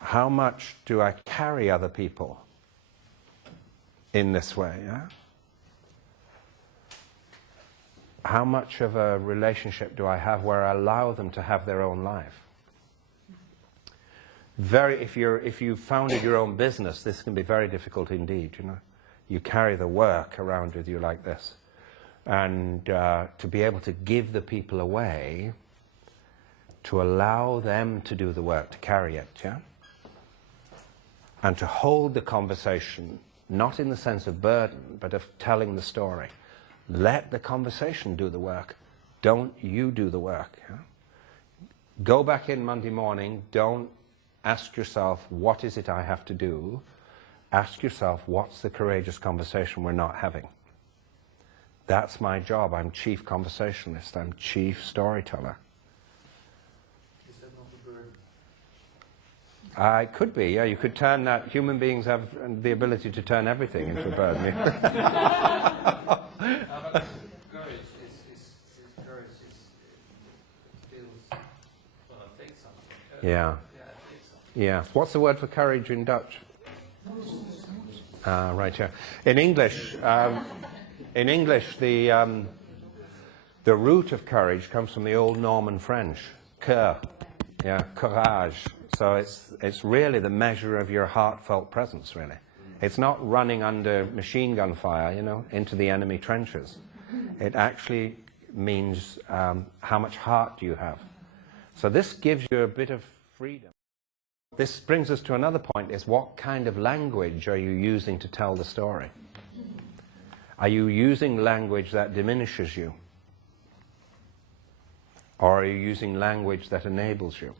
How much do I carry other people in this way? Yeah? How much of a relationship do I have where I allow them to have their own life? If you founded your own business, this can be very difficult indeed. You know, you carry the work around with you like this, and to be able to give the people away, to allow them to do the work, to carry it, yeah, and to hold the conversation, not in the sense of burden, but of telling the story. Let the conversation do the work. Don't you do the work. Yeah? Go back in Monday morning. Don't ask yourself, what is it I have to do? Ask yourself, what's the courageous conversation we're not having? That's my job. I'm chief conversationalist. I'm chief storyteller. Is that not a burden? It could be, yeah. You could turn that. Human beings have the ability to turn everything into a burden. Courage is still, well, it takes something. Yeah. Yeah, it takes something. Yeah. What's the word for courage in Dutch? Right here. In English, the root of courage comes from the old Norman French, cœur, yeah, courage. So it's really the measure of your heartfelt presence, really. It's not running under machine gun fire, you know, into the enemy trenches. It actually means how much heart do you have. So this gives you a bit of freedom. This brings us to another point, is what kind of language are you using to tell the story? Are you using language that diminishes you? Or are you using language that enables you?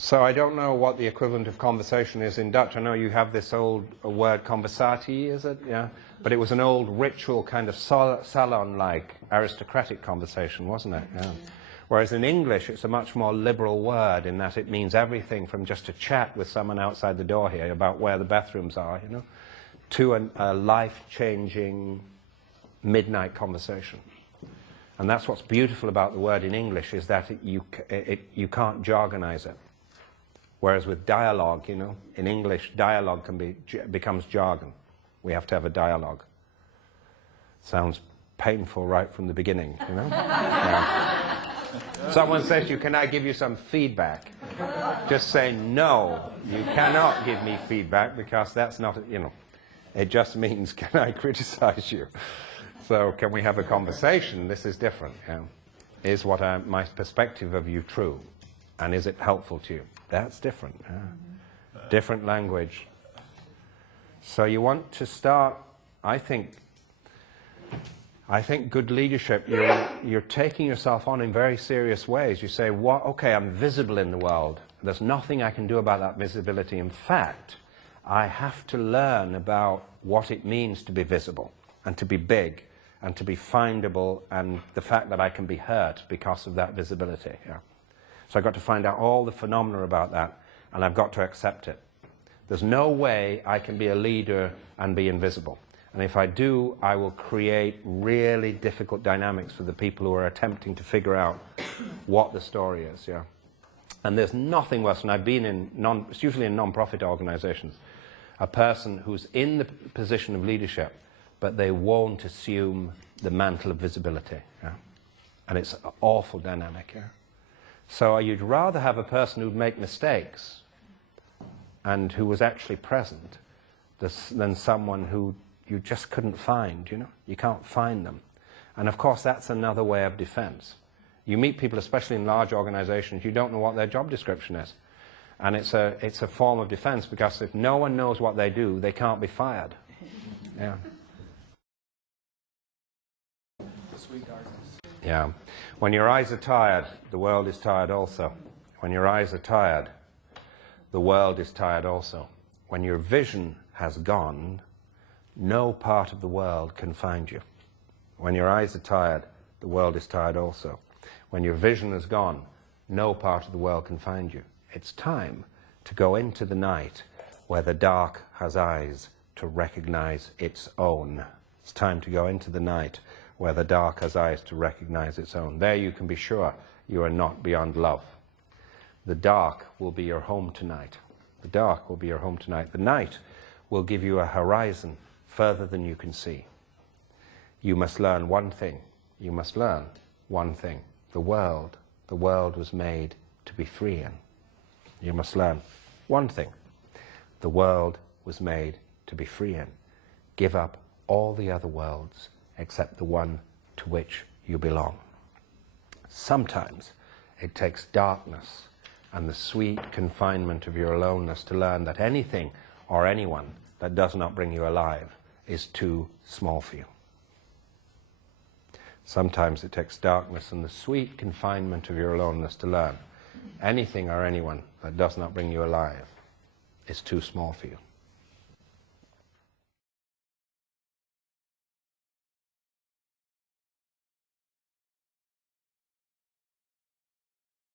So I don't know what the equivalent of conversation is in Dutch. I know you have this old word, conversatie, is it? Yeah. But it was an old ritual kind of salon-like aristocratic conversation, wasn't it? Yeah. Whereas in English, it's a much more liberal word in that it means everything from just a chat with someone outside the door here about where the bathrooms are, you know, to a life-changing midnight conversation. And that's what's beautiful about the word in English, is that you can't jargonize it. Whereas with dialogue, you know, in English, dialogue becomes jargon. We have to have a dialogue. Sounds painful right from the beginning, you know. Yeah. Someone says to you, can I give you some feedback? Just say, no, you cannot give me feedback, because that's not, you know, it just means, can I criticize you? So can we have a conversation? This is different. Yeah. Is my perspective of you true? And is it helpful to you? That's different. Yeah. Different language. So you want to start, I think good leadership, you're taking yourself on in very serious ways. You say, okay, I'm visible in the world. There's nothing I can do about that visibility. In fact, I have to learn about what it means to be visible and to be big and to be findable, and the fact that I can be hurt because of that visibility. Yeah. So I've got to find out all the phenomena about that, and I've got to accept it. There's no way I can be a leader and be invisible. And if I do, I will create really difficult dynamics for the people who are attempting to figure out what the story is. Yeah. And there's nothing worse, and I've been in it's usually in non-profit organizations, a person who's in the position of leadership, but they won't assume the mantle of visibility. Yeah. And it's an awful dynamic. Yeah. So you'd rather have a person who'd make mistakes and who was actually present than someone who you just couldn't find, you know. You can't find them. And of course, that's another way of defense. You meet people, especially in large organizations, you don't know what their job description is. And it's a form of defense, because if no one knows what they do, they can't be fired. Yeah. Sweet darkness. Yeah. When your eyes are tired, the world is tired also. When your eyes are tired, the world is tired also. When your vision has gone, no part of the world can find you. When your eyes are tired, the world is tired also. When your vision has gone, no part of the world can find you. It's time to go into the night where the dark has eyes to recognize its own. It's time to go into the night where the dark has eyes to recognize its own. There you can be sure you are not beyond love. The dark will be your home tonight. The dark will be your home tonight. The night will give you a horizon further than you can see. You must learn one thing. You must learn one thing. The world was made to be free in. You must learn one thing. The world was made to be free in. Give up all the other worlds except the one to which you belong. Sometimes it takes darkness and the sweet confinement of your aloneness to learn that anything or anyone that does not bring you alive is too small for you. Sometimes it takes darkness and the sweet confinement of your aloneness to learn anything or anyone that does not bring you alive is too small for you.